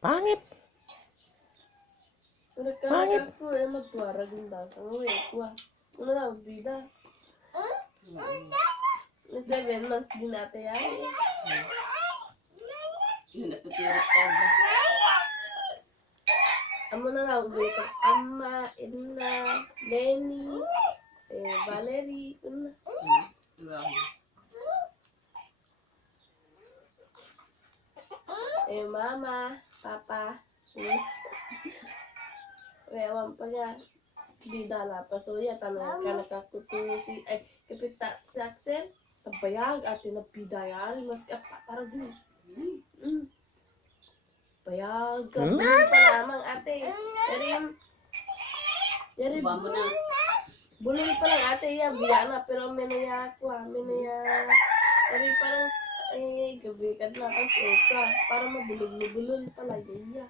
Pangit. Pangit. Aku magtuara din daw. Ang uwi ko. Una na, bida. May 7 months din natin yan. Yun, natuturit ko ba? Amo na lang, uwi ko. Ama, Edna, Lenny, Valerie, ito na. Diba? Mama, Papa. Ewan pa niya. Bidala pa. So, ya, tanong ka nakakutulo si, kapita si Axel. Tabayag, ate na bidayal. Mas kapatara dun. Bayag, kabili pa lamang ate. Yari, Diba mo na? bulol pa lang ate, ya, biyana. Pero minaya ko minaya. Yari parang, gabi ka na kasi ka. Para mabulol-bulol pala, ya.